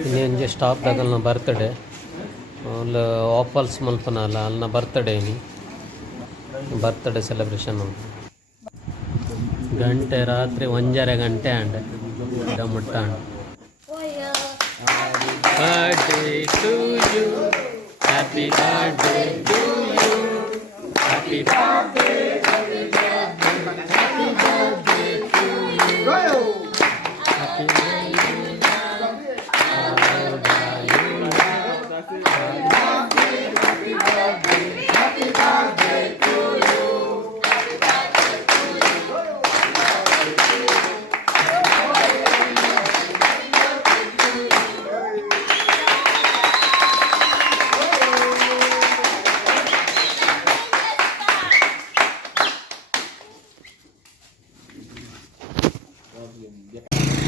ಇನ್ನೇನು ಸ್ಟಾಪ್ದಾಗ ನನ್ನ ಬರ್ತಡೇ ಅಲ್ಲಿ ಆಪಲ್ಸ್ ಮಲ್ಪನಲ್ಲ ಅಲ್ಲಿನ ಬರ್ತಡೇ ಬರ್ತ್ಡೇ ಸೆಲೆಬ್ರೇಷನ್ ಉಂಟು ಗಂಟೆ ರಾತ್ರಿ 1:30 ಗಂಟೆ ಅಂಡೆ ಮುಟ್ಟ birthday to you happy birthday to you happy birthday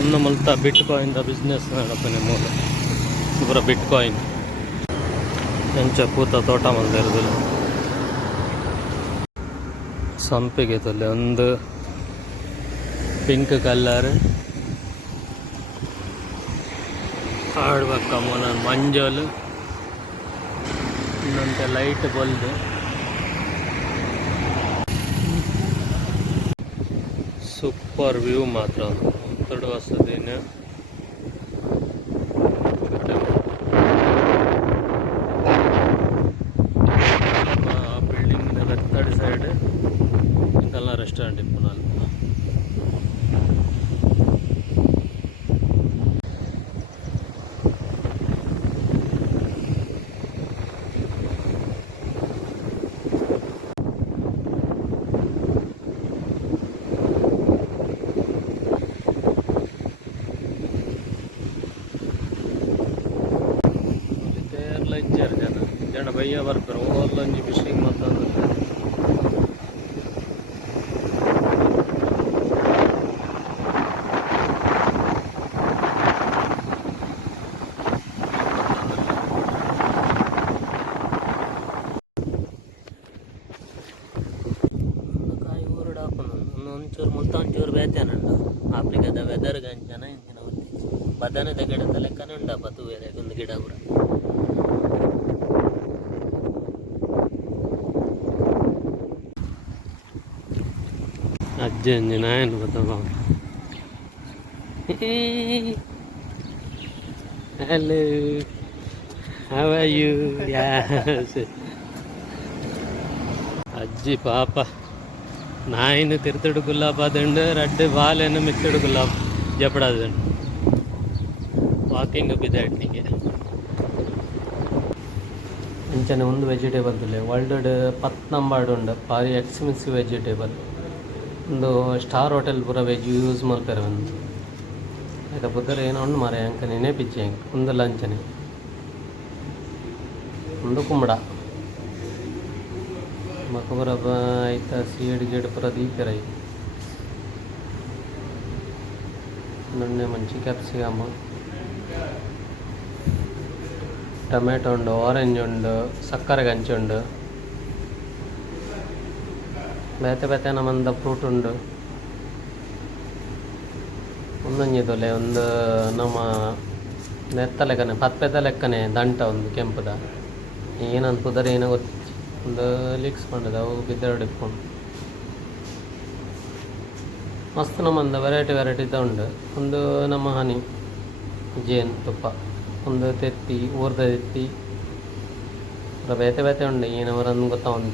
ಇನ್ನು ಮಲ್ತ ಬಿಟ್ ಕಾಯಿನ್ ಬಿಸ್ನೆಸ್ ನಡಪನೆ ಮೂಲ ಪೂರ ಬಿಟ್ ಕಾಯಿನ್ ಎಂಚ ಪೂತ ತೋಟ ಮಲ್ದ ಇರೋದಿಲ್ಲ ಸಂಪಿಗೆ ತೊಲೆ ಒಂದು ಪಿಂಕ್ ಕಲರ್ ಆಡ್ಬೇಕಮ್ಮ ನಾನು ಮಂಜಲ್ ಇನ್ನೊಂದು ಲೈಟ್ ಬಲ್ದು ಸೂಪರ್ ವ್ಯೂ ಮಾತ್ರ ಒತ್ತಡ ವಸದಿನ ಆ ಬಿಲ್ಡಿಂಗಿನ ಬೆತ್ತಡಿ ಸೈಡ್ ಇಂಕಲ್ಲ ರೆಸ್ಟೋರೆಂಟ್ ಇಪ್ಪು ನಾನು ಜನ ಬಯ್ಯ ಬರ್ತಾರೆ ಓಲ್ಲಂಜಿ ಫಿಶಿಂಗ್ ಮಾತಾಡ್ತಾರೆ ಕಾಯಿ ಊರುಡಾಪ ಒಂಚೂರು ಮುಲ್ತೊಂಚೂರು ಬೇತೇನಂಡ ಆಫ್ರಿಕಾದ ವೆದರ್ ಗಂಜನ ಇಂಚಿನ ಬದನದ ಗಿಡದ ಲೆಕ್ಕನೇ ಉಂಡಪ್ಪ ತೂವೇರೆ ಒಂದು ಗಿಡ ಕೂಡ ಅಜ್ಜಿ ಅಂಜಿ ನಾಯನ್ ಗೊತ್ತಪ್ಪ ಹಲೋ ಹೌ ಆರ್ ಯು ಅಜ್ಜಿ ಪಾಪ ನಾಯಿನ ತಿರ್ತಡು ಗುಲಾಬ್ ಅದಂಡು ರಡ್ಡು ಬಾಲೆನ ಮಿತ್ತಡು ಗುಲಾಬ್ ಜಪಡಾದಂಡು ವಾಕಿಂಗ್ ಬಿದ್ದಾಡ್ನಿಗೆ ಅಂಚನೆ ಒಂದು ವೆಜಿಟೇಬಲ್ ತುಲೆ ವರ್ಲ್ಡ್ 10 ನಂಬರ್ ಉಂಡು ಭಾರಿ ಎಕ್ಸ್ಪೆನ್ಸಿವ್ ವೆಜಿಟೇಬಲ್ ಒಂದು ಸ್ಟಾರ್ ಹೋಟೆಲ್ ಪೂರ ವೆಜ್ ಯೂಸ್ ಮಾಡ್ತಾರೆ ಒಂದು ಆಯ್ತಾ ಬುದ್ಧರು ಏನೋ ಉಂಡು ಮಾರೆ ಅಂಕ ನೆನೆ ಪಿಚ್ಚಿ ಅಂಕ ಒಂದು ಲಂಚನೆ ಒಂದು ಕುಂಬಳ ಮಕಬರ ಆಯ್ತಾ ಸೀಡ್ ಗೀಡ್ ಪೂರ ದೀಪಿರೈ ನೊನ್ನೆ ಮಂಚಿ ಕ್ಯಾಪ್ಸಿಕಮ್ ಟೊಮೆಟೊ ಉಂಡು ಆರೆಂಜ್ ಉಂಡು ಸಕ್ಕರೆ ಗಂಚಿ ಉಂಡು ಬೇತೆ ಬೇತೆ ನಮ್ಮಂದ ಫ್ರೂಟ್ ಉಂಡು ಒಂದೊಂಜಿ ತೊಲೆ ಒಂದು ನಮ್ಮ ನೆತ್ತ ಲೆಕ್ಕನೆ ಪತ್ಪೆದ ಲೆಕ್ಕನೆ ದಂಟ ಒಂದು ಕೆಂಪುದ ಏನಂತ ಪುದರ್ ಏನೋ ಗೊತ್ತು ಒಂದು ಲಿಕ್ಸ್ ಮಾಡೋದು ಅವು ಬಿದ್ದೆರಡು ಇಟ್ಕೊಂಡು ಮಸ್ತ್ ನಮ್ಮಂದ ವೆರೈಟಿ ಉಂಡು ಒಂದು ನಮ್ಮ ಹನಿ ಜೇನು ತುಪ್ಪ ಒಂದು ತೆತ್ತಿ ಊರ್ದ ತೆತ್ತಿ ಬೇತೆ ಬೇತೆ ಉಂಡು ಏನವರನ್ನು ಗೊತ್ತಾ ಒಂದು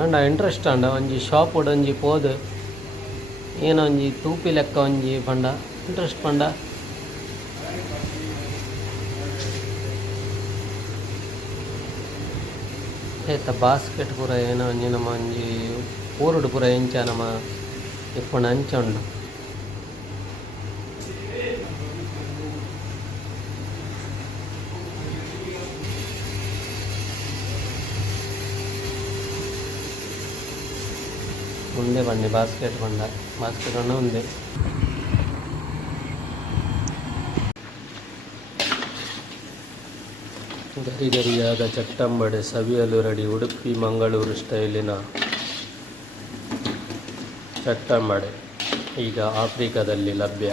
ಅಂಡ ಇಂಟ್ರೆಸ್ಟ್ ಅಂಡ ಒಂಜಿ ಶಾಪ್ ಒಂಜಿ ಪೋದು ಏನೋ ಒಂಜಿ ತೂಪಿ ಲೆಕ್ಕ ಒಂಜಿ ಪಂಡ ಇಂಟ್ರೆಸ್ಟ್ ಪಂಡ ಏತ ಬಾಸ್ಕೆಟ್ ಪೂರ ಏನೋ ಒಂಜಿ ನಮ್ಮ ಒಂಜಿ ಊರುಡು ಪೂರ ಎಂಚ ನಮ್ಮ ಇಪ್ಪುಂಡು ಅಂಚ ಉಂಡು ಮುಂದೆ ಬನ್ನಿ ಬಾಸ್ಕೆಟ್ ಅನ್ನು ఉంది ಗರಿಗರಿಯಾದ ಚಟ್ಟಂಬಡೆ ಸವಿಯಲು ರೆಡಿ ಉಡುಪಿ ಮಂಗಳೂರು ಸ್ಟೈಲಿನ ಚಟ್ಟಂಬಡೆ ಈಗ ಆಫ್ರಿಕಾದಲ್ಲಿ ಲಭ್ಯ.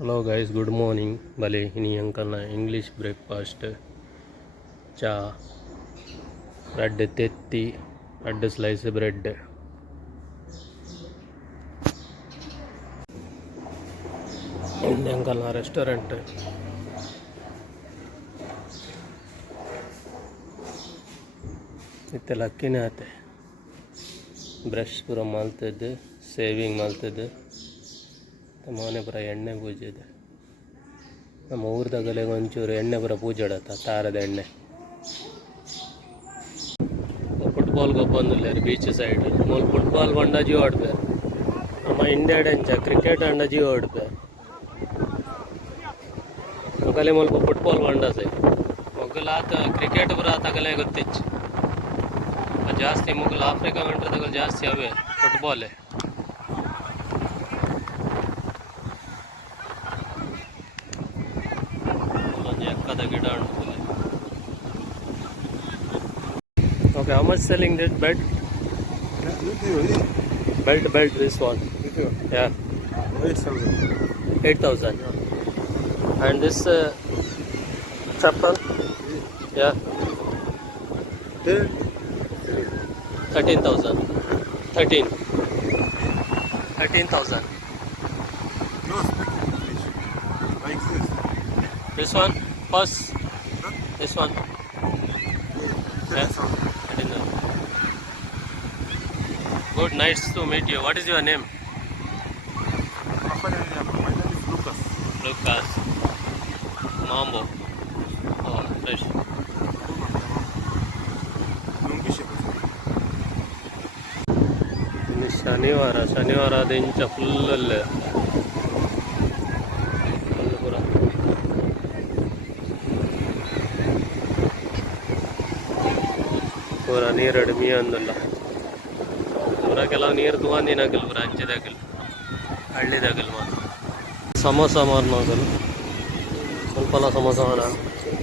Hello guys, good morning. ಭಲೆ ಇನಿ ಅಂಕಲ್ನ ಇಂಗ್ಲೀಷ್ ಬ್ರೇಕ್ಫಾಸ್ಟ್ ಚಾ, ರೆಡ್ ತೆತ್ತಿ, ರೆಡ್ ಸ್ಲೈಸ್ ಬ್ರೆಡ್. ಇಂಡಿ ಅಂಕಲ್ನ ರೆಸ್ಟೋರೆಂಟ್. ಇತ್ತೆಲ್ಲ ಅಕ್ಕಿನೇ ಆತೆ. ಬ್ರಷ್ ಪೂರ ಮಲ್ತದ್ದು, ಸೇವಿಂಗ್ ಮಲ್ತದ್ದು, ಮನೆ ಪುರ ಎಣ್ಣೆ ಪೂಜೆ ಇದೆ. ನಮ್ಮ ಊರದಾಗಲೇ ಒಂಚೂರು ಎಣ್ಣೆ ಪುರ ಪೂಜೆ ಇಡತ್ತ, ತಾರದ ಎಣ್ಣೆ. ಫುಟ್ಬಾಲ್ಗೆ ಬಂದಿಲ್ಲ ಬೀಚ್ ಸೈಡ್ ಮೂಲ ಫುಟ್ಬಾಲ್ ಬಂಡ ಜೀವ ಆಡ್ಬೇಕು. ನಮ್ಮ ಇಂಡಿಯಾ ಡೆಂಚ ಕ್ರಿಕೆಟ್ ಅಂಡ ಜೀವ ಆಡ್ಬೇಕು. ಮೊಗಲೆ ಮುಲ್ಪ ಫುಟ್ಬಾಲ್ ಬಂಡ ಸೈ ಮೊಗಲ್ ಆತ ಕ್ರಿಕೆಟ್ ಪುರ ತಗಲೇ ಗೊತ್ತಿಚ್ಚು. ಜಾಸ್ತಿ ಮೊಗಲ್ ಆಫ್ರಿಕಾ ಕಂಟ್ರಿದಾಗ ಜಾಸ್ತಿ ಅವೇ ಫುಟ್ಬಾಲೇ. ಎಕ್ಕದ ಗಿಡ ಉಂಟು. Okay, how much selling that bed? Belt, this one. Yeah. 8,000. And this chapel? Yeah. 13,000. 13,000. No, like this. This one? First. This one? Yeah. Good, nice to meet you. What is your name? My name is Lucas. Lucas. Mambo. Oh, fresh. ಇನ್ನು ಶನಿವಾರ ಅದು ಇಂಚ ಫುಲ್ಲಲ್ಲೇ ಪುರ ಪೂರ ನೀರಡು me ಅಂದಲ್ಲ. ಪೂರ ಕೆಲವು ನೀರು ತಗೊಂಡಿನಾಗಲ್ ಪೂರ ಅಂಚದಾಗಲ್ ಹಳ್ಳಿದಾಗಲ್ ಮಾತ್ರ. ಸಮೋಸ ಮಾರ್ನಾಗಲ್ ಸ್ವಲ್ಪಲ ಸಮೋಸ ಮಾರ.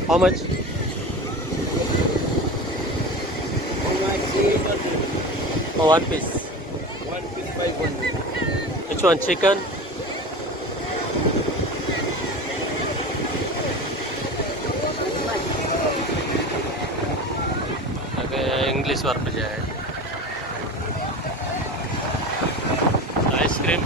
How much? One piece. 500. Which one? Chicken? Okay, English verb जाए. Ice cream.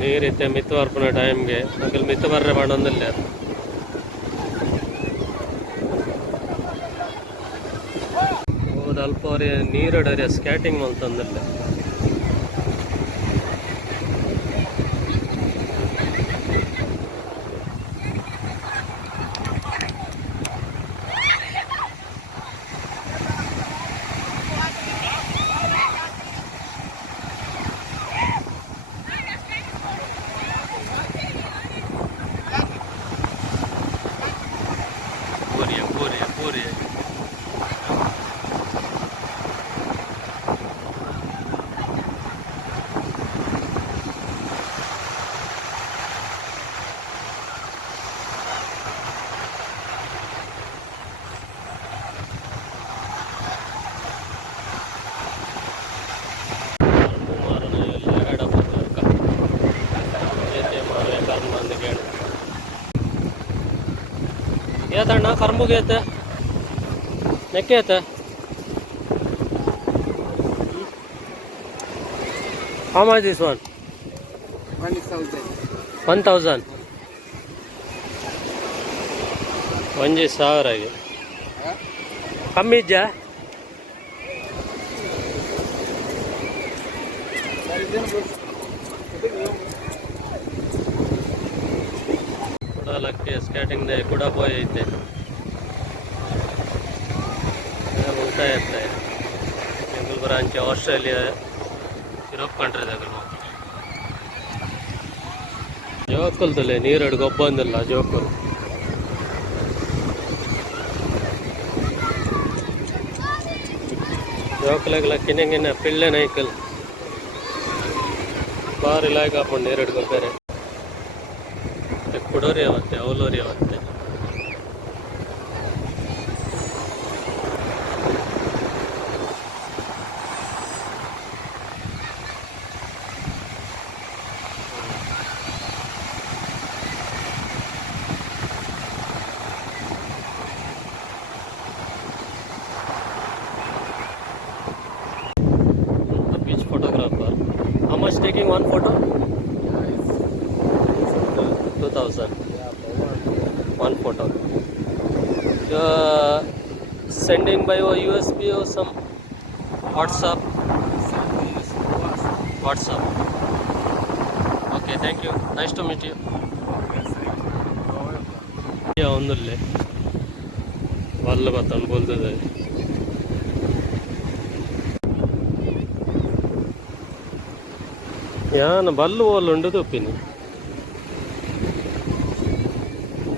ನೀರಿತ್ತೆ ಮಿತ್ತು ಅರ್ಪಣ ಟೈಮ್ಗೆ ಅಂಕಲ್ ಮಿತ್ತು ಬರ್ರೆ ಮಾಡೊಂದಿಲ್ಲ. ಹೌದು, ಅಲ್ಪ ಅವ್ರಿಗೆ ನೀರಡರಿ skating ಮಲ್ತಂದಿಲ್ಲ. Puri ಏತಣ್ಣ ಕರ್ಬುಗೆ ಏತೆ ನೆಕ್ಕೆ ಏತೆ. How much this one? 1,000. 1,000 ಕಮ್ಮಿ ಇಜ್ಜ? ಲಕ್ಕೆ ಸ್ಕೇಟಿಂಗ್ ಕೂಡ ಪೋಯ್ ಐತೆ ಹೋಗ್ತಾ ಇರ್ತಾರೆ. ಬ್ರಾಂಚ್ ಆಸ್ಟ್ರೇಲಿಯಾ ಯುರೋಪ್ ಕಂಟ್ರಿದಾಗಲ್ ಜೋಕಲ್ದಲ್ಲೇ ನೀರಡು ಗೊಬ್ಬಂದಿಲ್ಲ ಜೋಕಲ್. ಜೋಕ್ಲಾಗಲ ಕಿನೆಂಗಿನ ಪಿಳ್ಳೆ ನೈಕಲ್ ಬಾರಿ ಲಾಯ್ಕ್ ಹಾಕೊಂಡು ಎರಡು ಗೊಬ್ಬರ ಕುಡೋರಿ ಅವತ್ತೆ ಅವಲೋರಿ ಅವತ್ತೆ beach photographer. How much taking one photo? 2000. One photo. Sending by USB or some WhatsApp? WhatsApp. Okay, thank you. Nice to meet you. Yeah, ondulle. Valle batan boltade. ಯಾನ ಬಲ್ಲು ಓಲು ಉಂಡು ತುಪ್ಪಿನಿ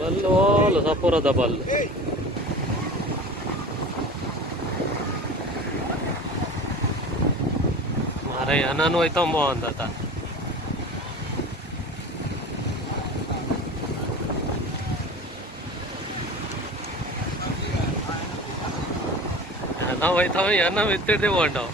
ಬಲ್ಲು ಓಲು ಸಪುರದ ಬಲ್ಲು ಮಾರಯ್ಯ ನಾನು ಹೋಯ್ತಂಬೋ ಅಂತ ನಾವು ಹೋಯ್ತಾವ ಅನ್ನ ಎತ್ತಿಡ್ದೇವು ಅಂಡವು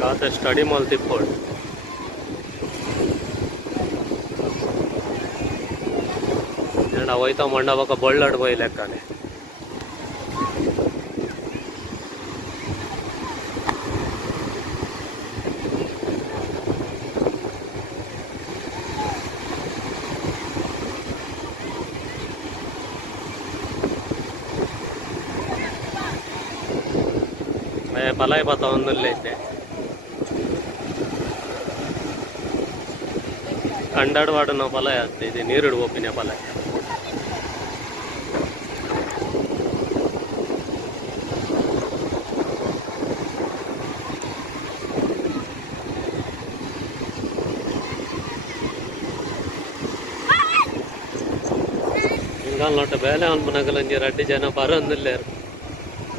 ಕಾತೆ ಸ್ಟಡಿ ಮಾಲ್ ತಿಪ್ಪೋಡು నేను ಹೋಯ್ತಾ ಮಂಡಪಕ್ಕ ಬಳ್ಳಾಡ್ పోయి ಲೆಕ್ಕನೆ పలాయి పోతా ఉందిలైతే ಕಂಡಾಡು ವಾಡು ನಾವು ಪಲಾಯ ಆಗ್ತಾ ಇದೆ ನೀರಿಡು ಒಪ್ಪಿನ ಪಲಾಯ ಹಿಂಗಾಲ್ ನೋಟ ಬೇಲೆ ಅನ್ಪನಗಲಂಜಿ ರಡ್ಡಿ ಜನ ಬರೋಂದಿಲ್ಲೇರು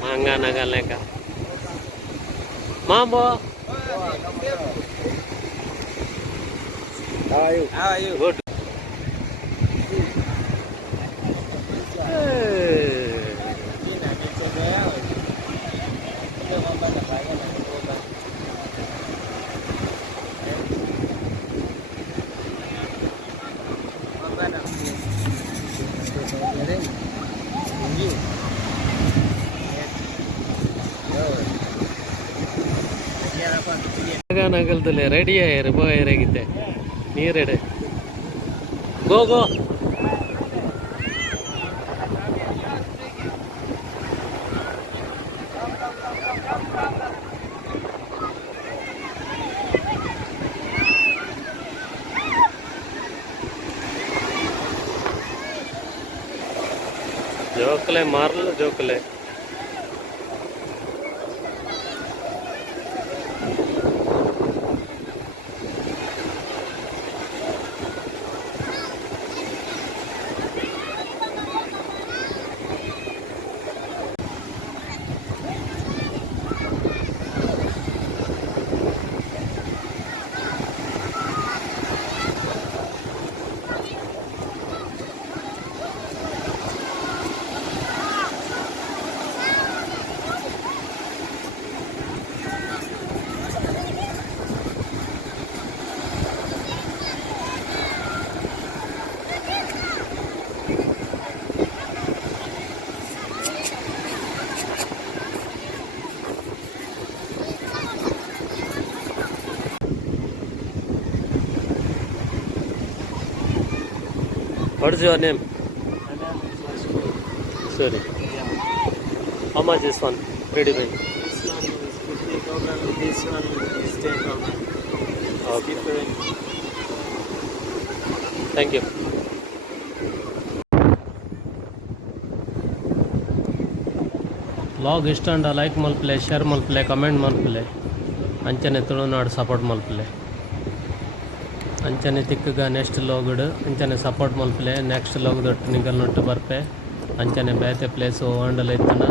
ಹಂಗನಗಲ್ಲೇಕ ಮಾಂಬೋ How are you? How are you? Good. ನಗಲ್ದಲ್ಲೇ ರೆಡಿ ಆಯ್ರು ಬೋಯರಾಗಿದ್ದೆ ನೀರೆಡೆ ಗೋ ಗೋ ಜೋಕಲೆ ಮಾರ್ಲು ಜೋಕಲೆ What is your name? My name is Rashmi. Sorry. Yeah. How much this one? Ready by. This one is 50,000. This one is 10,000. It's Okay. different. Thank you. Log ಇಷ್ಟ ಅಂಡ ಲೈಕ್ ಮಲ್ಪಲೆ ಶೇರ್ ಮಲ್ಪಲೆ ಕಮೆಂಟ್ ಮಲ್ಪಲೆ ಅಂಚನೆ Tulunadu support ಮಲ್ಪಲೆ ಅಂಚನೆ ತಿಕ್ಕಗ next ಲೋಗಡ್ ಅಂಚನೆ support ಮಲ್ಪಲೆ next ಲೋಗದೊಟ್ಟು ನಿಗಲ್ nut ಬರ್ಪೆ ಅಂಚನೆ ಬೇತೆ place ಹೋಂಡಲ ಇತ್ತನ